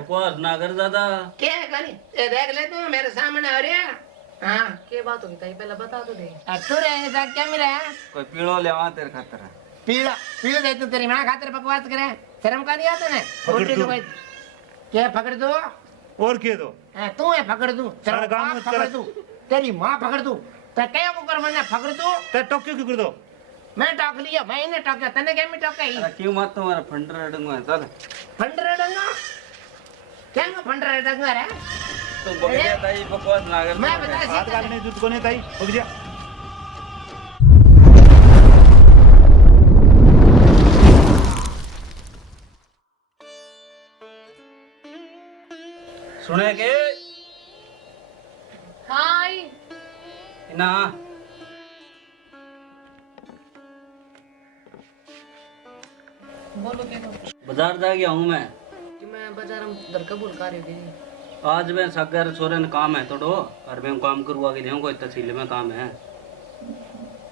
बकवास ना कर ज्यादा। क्या है कहानी? ये देख ले तू मेरे सामने आ रहा है। हाँ क्या बात होगी ताई पहले बता तो दे। तू रे ऐसा क्या मिला है? कोई पीड़ो लेवा तेरे खातर। पीड़ा पीड़ा दे तू तेरी माँ खातिर बकवास करे। शर्म का नहीं आता ना? पकड़ तू। क्या पकड़ दो? और के दो तू है पकड़ दू। सारा काम मत कर। पकड़ दू तेरी माँ पकड़ दू। तो क्या को कर मैंने पकड़ दू? ते टोक्यो क्यों कर दो? मैं टॉक लिया मैं इन्हें टॉक तने क्या मैं टॉक अरे क्यों मत तुम्हारा फंडर डंगा चल। फंडर डंगा क्या मैं फंडर डंगा रे? तो बकरिया ताई बकवास ना कर। मैं बता हाथ काटने जुट को नहीं ताई रुक जा। सुने के हाय ना बोलो क्या बाजार जा गया हूँ मैं। कि मैं बाजार में दर कबूल कर रही हूँ। आज मैं सागर सोरेन काम है थोड़ो और मैं काम करवा के देऊँ कोई तहसील में काम है।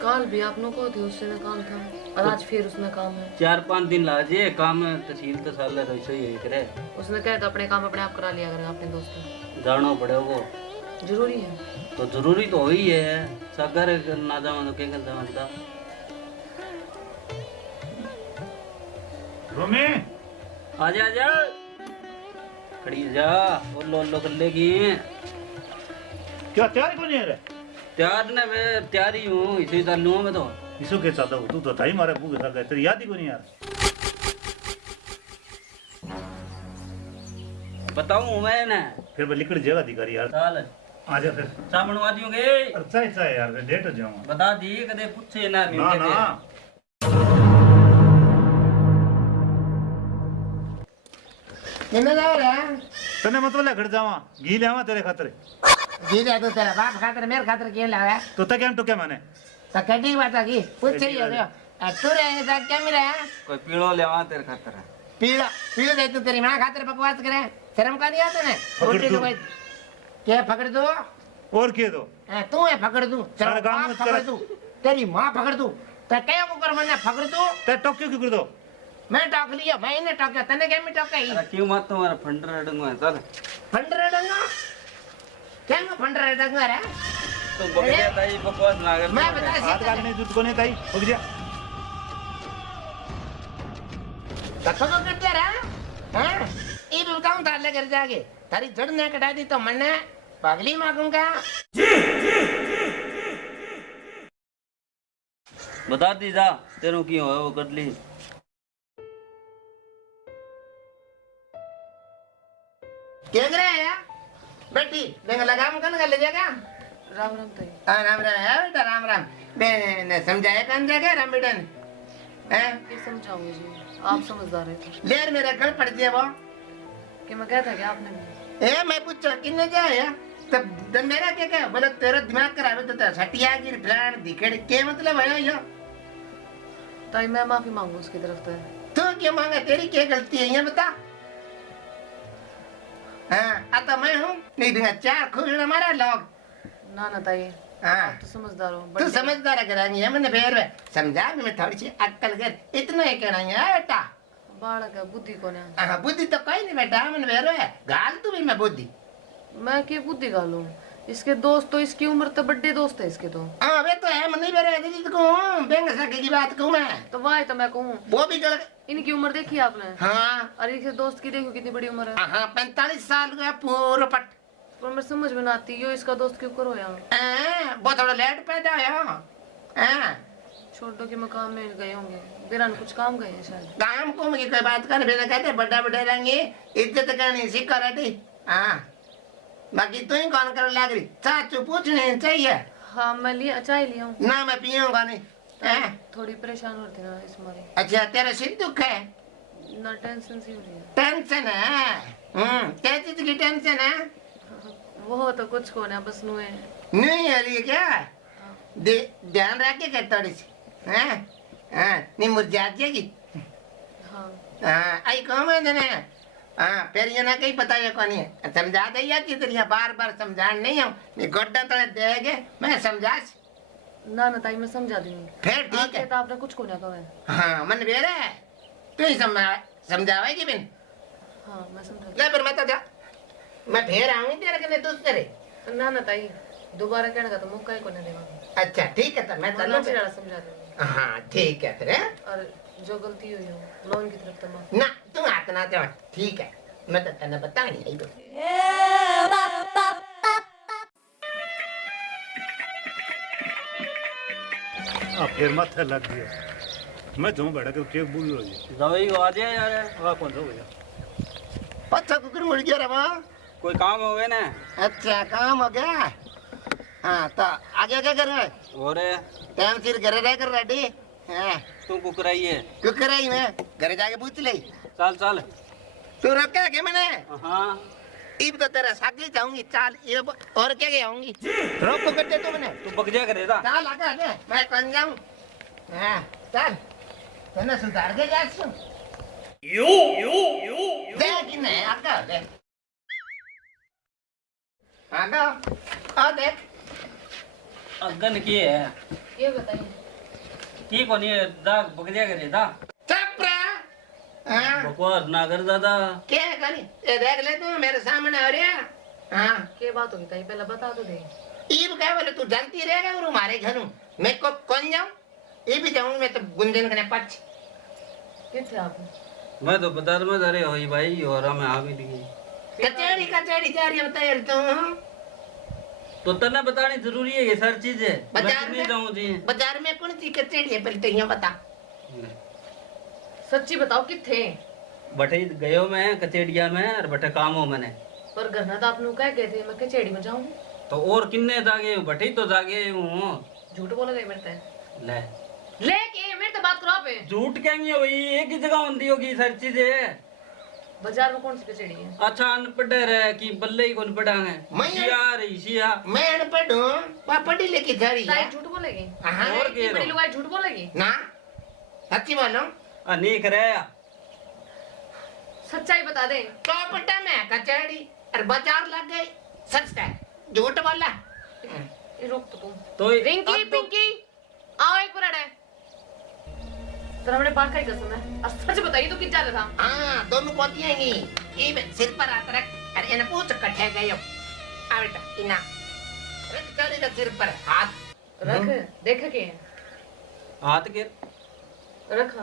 कल भी आप लोगों को थे उससे ना काम था और आज फिर उसमें काम है। 4-5 दिन लाजिए काम तहसील तो साल है ऐसे ही करे। उसने कहा कि अपने काम अपने आप करा लिया करेगा अपने दोस्त से। जाना पड़े वो जरूरी है। तो जरूरी तो ही है। सागर ना जावा तो क्या कर जावा बता। रोमी आजा आजा खड़ी जा ओल्लो कर लेगी। क्या तैयार को नहीं है रे? तैयार ना मैं तैयार ही हूँ इसे डाल लूँ मैं तो। इसो के चाहता हूँ तू तो ताई मारे भूख लगा है तेरी याद ही को नहीं यार। बताऊँ मैं ना फिर मैं लिखड़ जगह अधिकारी यार। चल आ जा फिर। चाय बनवा दियोगे? अच्छा है यार लेट हो जाऊंगा। बता दी कदे पूछे ना ना ना किन्ने जा रहा है? तने मतलब ले खड़ जावा घी ले आवा तेरे खातिर। जी जा तो तेरा बाप खातिर मेरे खातिर क्यों लाया? तो तक हम तो क्या माने? तो कटी बात की पूछ रही हो तू रे ऐसा क्या मिला है? कोई पीड़ो लेवा तेरे खातर। पीड़ा पीड़ा दे तू तेरी माँ खातिर बकवास करे। शर्म का नहीं आता ना? पकड़ तू। क्या पकड़ दो? और के दो तू है पकड़ दू। सारा काम मत कर। पकड़ दू तेरी माँ पकड़ दू। तो क्या को कर मैंने पकड़ दू? ते टोक्यो क्यों कर दो? मैं टॉक लिया मैं इन्हें टॉक तने क्या मैं टॉक अरे क्यों मत तुम्हारा फंडर डंगा चल। फंडर डंगा क्या मैं फंडर डंगा रे? तो बकरिया ताई बकवास ना कर। मैं बता हाथ काटने जुट को नहीं ताई रुक जा। तको तो करते रहा हैं? ये भी बताऊं ताले कर जाके तारी जड़ ना कटा दी तो मन्ने पगली मांगूंगा। बता दी जा तेरो की हो वो कर ली। क्या कर रहा है यार? बेटी देख लगाम कौन कर ले जाएगा? राम राम ताई। राम राम है बेटा राम राम। मैंने समझाया कौन जाएगा राम बेटा ने? हैं? ये समझाऊंगी जी आप समझदार है तो। लेर मेरा गल पड़ दिया वो। कि मैं कहता कि आपने भी मैं पूछा किन्ने जाया? तब मेरा क्या क्या बोले तेरा दिमाग खराब है तो तेरा सटिया गिर फलान दिखड़ के मतलब है यो? ताई मैं माफी मांगू उसकी तरफ से। तू क्यों मांगा? तेरी क्या गलती है ये बता। हाँ आता मैं हूँ नहीं दूंगा चार खुश हमारा लोग। ना ना ताई हाँ आप तो समझदार हो। तू समझदार है करानी है मैंने फेर समझा भी मैं थोड़ी सी अक्कल कर इतना ही कहना है बेटा। बालक है बुद्धि को ना। हाँ बुद्धि तो कोई नहीं बेटा मैंने फेर गाल तू भी मैं बुद्धि। मैं क्या बुद्धि गालूं? इसके दोस्त तो इसकी उम्र तो बड़े दोस्त है इसके तो। हाँ वे तो है मैं नहीं बेरे दीदी को बेंग सके की बात कहूँ मैं तो वह तो मैं कहूँ वो भी गलत। इनकी उम्र देखी आपने? हाँ और इसके दोस्त की देखो कितनी बड़ी उम्र है। हाँ 45 साल का पूरा पट। पर मैं समझ में ना आती यो इसका दोस्त क्यों करो यहाँ? वो थोड़ा लेट पैदा है। छोड़ दो कि मकाम में गए होंगे बिरान कुछ काम गए हैं शायद। काम को मुझे कोई बात कर बिना कहते बड़ा बड़े रहेंगे इज्जत करनी सीख कर हाँ बाकी तू ही कौन कर लग रही चाचू पूछने चाहिए। हाँ मैं लिया चाय लिया हूँ। ना मैं पीऊंगा नहीं। थोड़ी परेशान होती ना इस मारे। अच्छा तेरा सिर दुख है? ना टेंशन सी हो रही है। टेंशन है? क्या चीज की टेंशन है? वो तो कुछ को ना बस नुए नहीं आ रही है क्या? ध्यान रखे कर थोड़ी सी नहीं मुझे जाएगी। हाँ आई कौन है फिर ये ना कहीं पता है कौन है समझा दे यार तेरी बार बार समझान नहीं हूँ नहीं गोड्डा तले देगे मैं समझा ना ना ताई मैं समझा दूंगी। फिर ठीक है। तो आपने कुछ को ना कहा है। हाँ मन बेरा है तू ही समझावेगी बिन। हाँ मैं समझा। ले फिर मैं तो जा, मैं फिर आऊंगी तेरे कने दूसरे। ना ना ताई, दोबारा कहने का तो मौका ही को नहीं देगा। अच्छा ठीक है, तो मैं चलूं से फिर। ज़्यादा समझा दूंगी। हाँ ठीक है फिर, हैं? और जो गलती हुई हो मैं उनकी तरफ तो माफ। ना तू हाथ ना जोड़, ठीक है, मैं तो तेने बता नहीं रही। फिर माथे लग गया। मैं जाऊँ बैठा के चेक बुल हो जाए। दवाई को आ जाए यार। आप कौन हो भैया? पत्थर कुकर मुड़ गया रे वो। कोई काम हो गया ना? अच्छा काम हो गया। हाँ तो आगे क्या कर रहे हो? और टाइम सिर घर रह कर रेडी। हाँ तू कुकराई है। कुकर आई मैं घर जाके पूछ ले। चल चल। तू रखा क्या मैंने? हाँ इब तो तेरा सागे जाऊंगी, चाल ये और क्या क्या आऊंगी। रोक को कर दे तू मैंने। तू बग जा करे था। चाल आगे आगे मैं कौन जाऊं? हाँ चल तेने सुधार के जा सुन। देख नहीं आगे आगे आगे आ देख। अगन की है ये बताइए। की कोनी दा बग जा करे था। चुप रहा। हाँ बकवास ना कर दादा। क्या है कहानी? ये देख ले तू मेरे सामने हो रहा। हाँ क्या बात होगी ताई, पहले बता तो दे। इब क्या बोले तू जानती रहेगा और हमारे घर हूँ मैं को कौन जाऊँ? ये भी जाऊँ मैं तो गुंजन करने पच। कितने आप? मैं तो बता में जा रहे हो भाई और मैं आ भी नहीं। कचौड़ी कचौड़ी जा रही होता है तू। तो तने बतानी जरूरी है ये सारी चीजें। बाजार नहीं में जाऊँ जी। बाजार में कौन सी कचौड़ी है पहले तो यहाँ बता। सच्ची बताओ कितने? बटे गयो मैं कचेड़िया में और बटे काम हो मैंने। पर घर ना तो आप लोग क्या कहते हैं मैं कचेड़ी में जाऊँ? तो और किन्ने जागे बटे तो जागे हूँ। झूठ बोला गई मेरे से। ले लेके मेरे तो बात करो आप। झूठ कहेंगे वही एक ही जगह होती होगी सारी चीजें। बाजार में कौन सी कचेड़ी है? अच्छा अनपढ़ है कि बल्ले ही कौन पढ़ा है? मैं शिया मैं अनपढ़ हूँ, वह पढ़ी लिखी जा रही ताई है। झूठ बोलेगी? हाँ और इतनी बड़ी लुगाई झूठ बोलेगी? ना सच्ची बोलो। नहीं करे सच्चाई बता दे। चौपटा में कचौड़ी और बाजार लग गई। सच है झूठ बोला। ये रुक तो तुम। तो रिंकी अब तो- पिंकी आओ एक मिनट है। तेरा हमने बात का ही कसम है और सच बताइए तो कितना था? हाँ दोनों पोती आएंगी। ये सिर पर हाथ रख अरे इन्हें पूछ कट्ठे गए हो। आ बेटा इना कचौड़ी का सिर पर हाथ रख देख के हाथ के रख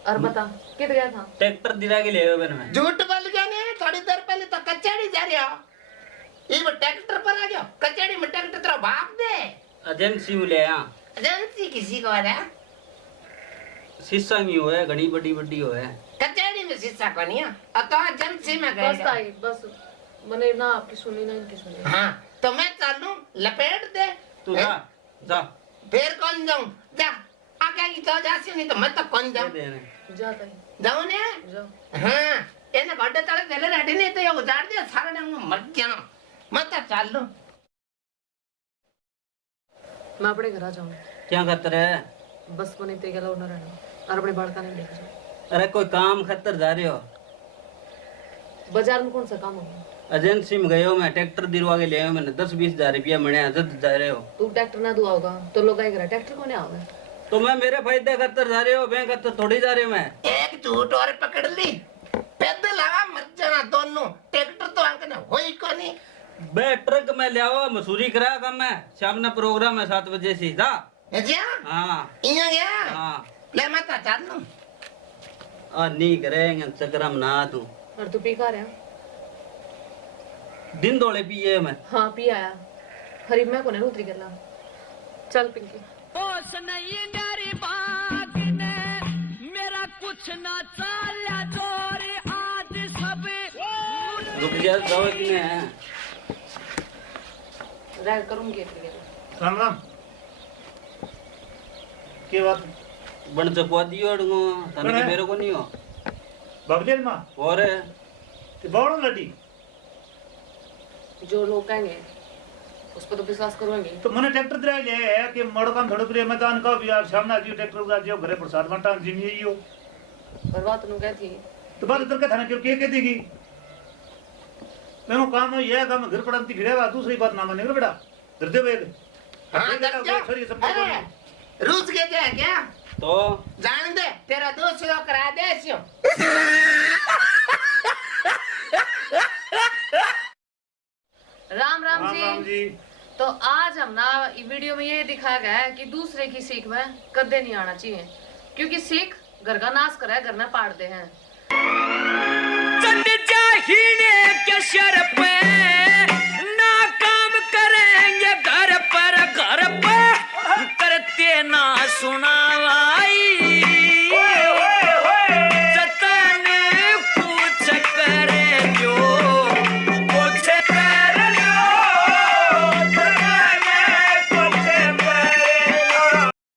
और बता कित गया था? ट्रैक्टर दिला के ले आयो मैंने मैं। झूठ बोल गया ने थोड़ी देर पहले तो कचौड़ी जा रही हो। ये वो ट्रैक्टर पर आ गया। कचौड़ी में ट्रैक्टर तेरा बाप दे। एजेंसी में ले आ एजेंसी किसी को आ रहा शीशा की हो है घनी बड़ी बड़ी हो है। कचौड़ी में शीशा को नहीं है और तो एजेंसी में बस गए। ताई बस मैंने ना आपकी सुनी ना इनकी सुनी। हाँ तो मैं चलूं लपेट दे। तू जा जा फिर कौन जाऊं? जा आगे की तो जासी नहीं तो मैं तो कौन जाऊं? जा ताई जाऊं ने? जा। हाँ એને ગોડે તળે વેલે રેડી નહીં તો એ ઉજાડ દે સારા ને હું મર જાનો मैं तो चल लूं। मैं अपने घर आ जाऊँ। क्या करते रहे? बस मैंने तेरे अलावा न रहना और अपने बालका नहीं लेके जाऊँ। अरे कोई काम खतर जा रहे हो? बाजार में कौन सा काम होगा? एजेंसी में गए हो मैं ट्रैक्टर दिलवा के ले आयो मैंने 10-20 हजार रुपया मने जद जा रहे हो। तू ट्रैक्टर ना दुआ होगा तो लोग आएगा ट्रैक्टर को नहीं आओगे। तो मैं मेरे फायदे खतर जा रहे हो बैंक खतर थोड़ी जा रहे हो मैं। एक झूठ और पकड़ ली पैदल आवा मर जाना दोनों। ट्रैक्टर तो अंक ना होई को नहीं। बे ट्रक में ले आओ मसूरी करा का मैं शाम ना प्रोग्राम है 7 बजे से जा। जा हाँ इया गया हाँ ले मैं तो चल लूं। और नहीं करेंगे चक्कर में ना तू और तू पी खा रहा? दिन दौड़े पिए मैं। हाँ पी आया खरीब मैं को नहीं उतरी करला। चल पिंकी। ओ सुनाइए मेरी बात ने मेरा कुछ ना चाला जोरे आज सब रुक जा जाओ कि मैं रह करूंगी इतनी राम राम के बात बन चकवा दियो अड़गो तने के मेरे को नहीं हो बाबजेल मां और ते बावड़ो लड़ी जो लोग कहेंगे उस पर तो विश्वास करूंगी। तो मने ट्रैक्टर दिला ले है कि मड़ो काम थोड़ो करे मैं तो अनका भी आप सामने आजी ट्रैक्टर का जो घरे प्रसाद बांटा जिमी यो पर बात नु कहती तो बात इधर का थाने क्यों के देगी मैं काम है ये काम घर पड़ती भिड़ेगा दूसरी बात ना मानेगा बेटा धरते बेग हाँ दर जा अरे रूस के जा क्या तो जान दे तेरा दोस्त करा दे तो आज हम ना वीडियो में ये दिखाया गया है कि दूसरे की सीख में कदे नहीं आना चाहिए, क्योंकि सीख घर का नाश करे, घर में पाड़ते हैं। चंद जाहिने के शर पे